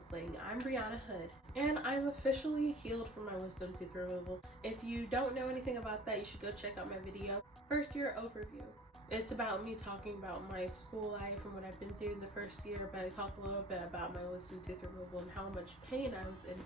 Counseling. I'm Brianna Hood, and I'm officially healed from my wisdom tooth removal. If you don't know anything about that, you should go check out my video, First Year Overview. It's about me talking about my school life and what I've been through in the first year, but I talk a little bit about my wisdom tooth removal and how much pain I was in.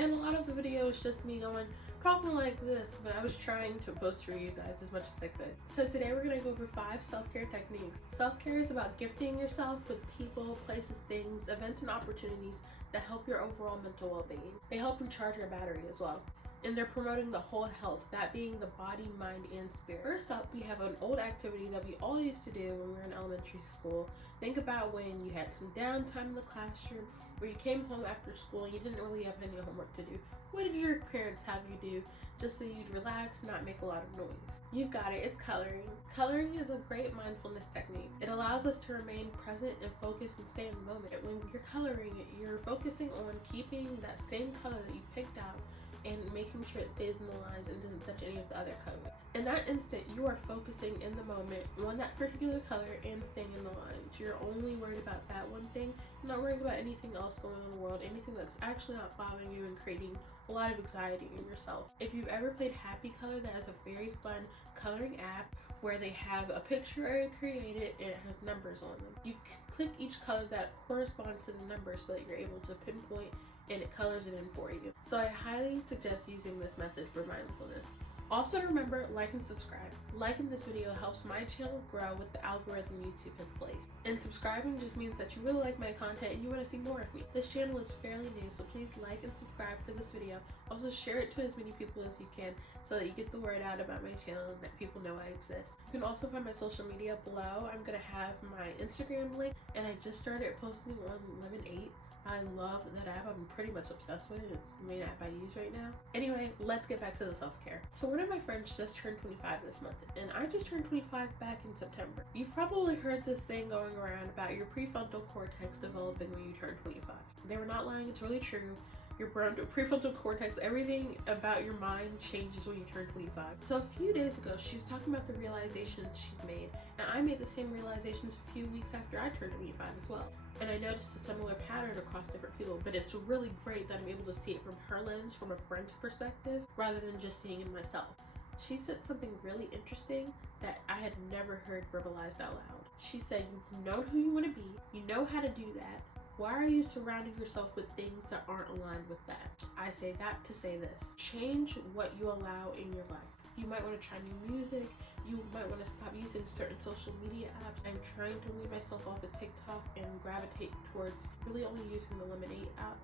And a lot of the video is just me going, talking like this, but I was trying to post for you guys as much as I could. So today we're gonna go over 5 self-care techniques. Self-care is about gifting yourself with people, places, things, events, and opportunities that help your overall mental well-being. They help recharge your battery as well. And they're promoting the whole health, that being the body, mind, and spirit. First up, we have an old activity that we all used to do when we were in elementary school. Think about when you had some downtime in the classroom, where you came home after school and you didn't really have any homework to do. What did your parents have you do just so you'd relax and not make a lot of noise? You've got it, it's coloring. Coloring is a great mindfulness technique. It allows us to remain present and focus and stay in the moment. When you're coloring, you're focusing on keeping that same color that you picked out and making sure it stays in the lines and doesn't touch any of the other color. In that instant, you are focusing in the moment on that particular color and staying in the lines. You're only worried about that one thing. You're not worrying about anything else going on in the world, anything that's actually not bothering you and creating a lot of anxiety in yourself. If you've ever played Happy Color, that is a very fun coloring app where they have a picture already created and it has numbers on them. You click each color that corresponds to the number so that you're able to pinpoint and it colors it in for you. So I highly suggest using this method for mindfulness. Also remember, like and subscribe. Liking this video helps my channel grow with the algorithm YouTube has placed. And subscribing just means that you really like my content and you want to see more of me. This channel is fairly new, so please like and subscribe for this video. Also share it to as many people as you can so that you get the word out about my channel and that people know I exist. You can also find my social media below. I'm gonna have my Instagram link, and I just started posting on Lemon 8. I love that app. I'm pretty much obsessed with it. It's the main app I use right now. Anyway, let's get back to the self-care. So one of my friends just turned 25 this month, and I just turned 25 back in September. You've probably heard this thing going around about your prefrontal cortex developing when you turn 25. They were not lying, it's really true. Your prefrontal cortex, everything about your mind changes when you turn 25. So a few days ago, she was talking about the realizations she's made, and I made the same realizations a few weeks after I turned 25 as well. And I noticed a similar pattern across different people, but it's really great that I'm able to see it from her lens, from a friend's perspective, rather than just seeing it myself. She said something really interesting that I had never heard verbalized out loud. She said, you know who you want to be, you know how to do that. Why are you surrounding yourself with things that aren't aligned with that? I say that to say this. Change what you allow in your life. You might want to try new music. You might want to stop using certain social media apps. I'm trying to wean myself off of TikTok and gravitate towards really only using the Lemonade app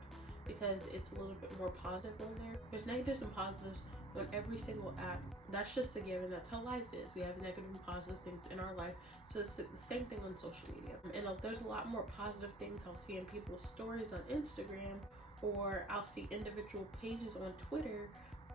because it's a little bit more positive on there. There's negatives and positives on every single app. That's just a given. That's how life is. We have negative and positive things in our life. So it's the same thing on social media. And there's a lot more positive things I'll see in people's stories on Instagram, or I'll see individual pages on Twitter,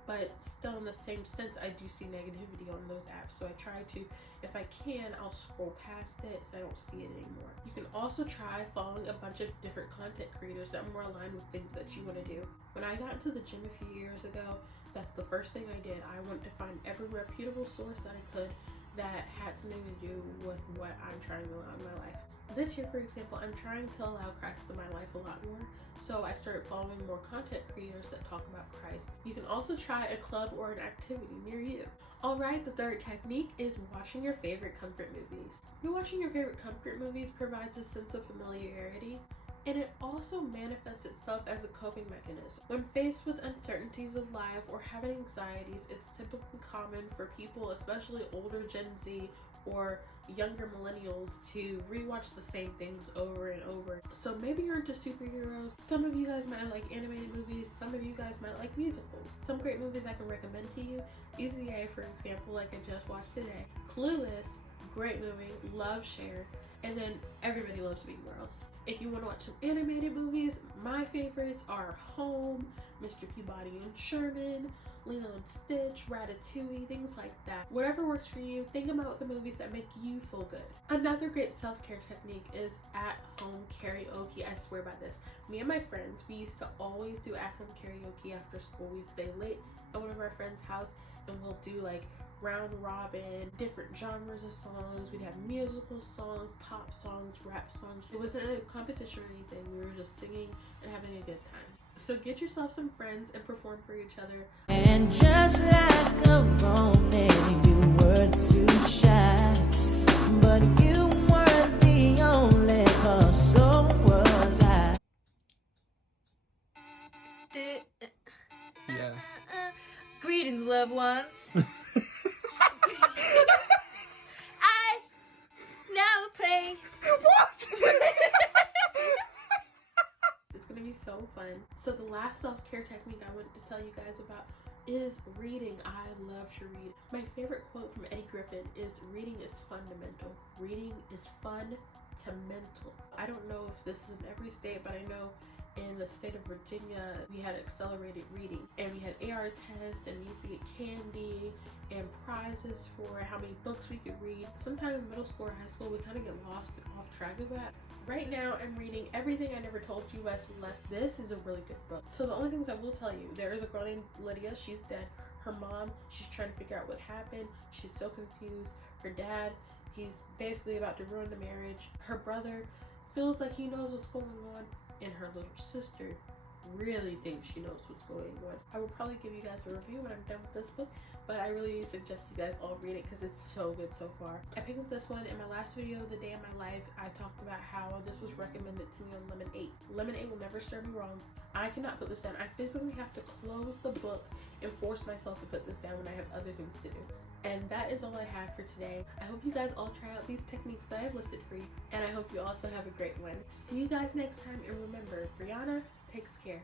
but still in the same sense, I do see negativity on those apps. So I try to, if I can, I'll scroll past it so I don't see it anymore. You can also try following a bunch of different content creators that are more aligned with things that you want to do. When I got into the gym a few years ago, that's the first thing I did. I wanted to find every reputable source that I could that had something to do with what I'm trying to allow in my life. This year, for example, I'm trying to allow Christ in my life a lot more, so I started following more content creators that talk about Christ. You can also try a club or an activity near you. Alright, the third technique is watching your favorite comfort movies. Watching your favorite comfort movies provides a sense of familiarity, and it also manifests itself as a coping mechanism. When faced with uncertainties of life or having anxieties, it's typically common for people, especially older Gen Z or younger millennials, to rewatch the same things over and over. So maybe you're into superheroes. Some of you guys might like animated movies. Some of you guys might like musicals. Some great movies I can recommend to you. Easy A, for example, like I just watched today. Clueless, great movie, love Cher, and then Everybody Loves Mean Girls. If you want to watch some animated movies, my favorites are Home, Mr. Peabody and Sherman, Lilo Stitch, Ratatouille, things like that. Whatever works for you, think about the movies that make you feel good. Another great self-care technique is at-home karaoke. I swear by this. Me and my friends, we used to always do at-home karaoke after school. We'd stay late at one of our friends' house and we'll do like round robin, different genres of songs. We'd have musical songs, pop songs, rap songs. It wasn't a competition or anything. We were just singing and having a good time. So get yourself some friends and perform for each other. And just like a Roman, you were too shy, but you weren't the only cause, so was I. Yeah. Greetings, loved ones. I know a place. What? It's gonna be so fun. So the last self-care technique I wanted to tell you guys about is reading. I love to read. My favorite quote from Eddie Griffin is, "Reading is fundamental. Reading is fun to mental." I don't know if this is in every state, but I know in the state of Virginia, we had accelerated reading, and we had AR tests, and we used to get candy and prizes for how many books we could read. Sometime in middle school or high school, we kind of get lost and off track of that. Right now, I'm reading Everything I Never Told You by Celeste. This is a really good book. So the only things I will tell you, there is a girl named Lydia. She's dead. Her mom, she's trying to figure out what happened. She's so confused. Her dad, he's basically about to ruin the marriage. Her brother feels like he knows what's going on, and her little sister really thinks she knows what's going on. I will probably give you guys a review when I'm done with this book, but I really suggest you guys all read it because it's so good so far. I picked up this one in my last video, The Day of My Life. I talked about how this was recommended to me on Lemon 8. Lemon 8 will never serve me wrong. I cannot put this down. I physically have to close the book and force myself to put this down when I have other things to do. And that is all I have for today. I hope you guys all try out these techniques that I have listed for you, and I hope you also have a great one. See you guys next time, and remember, Brianna takes care.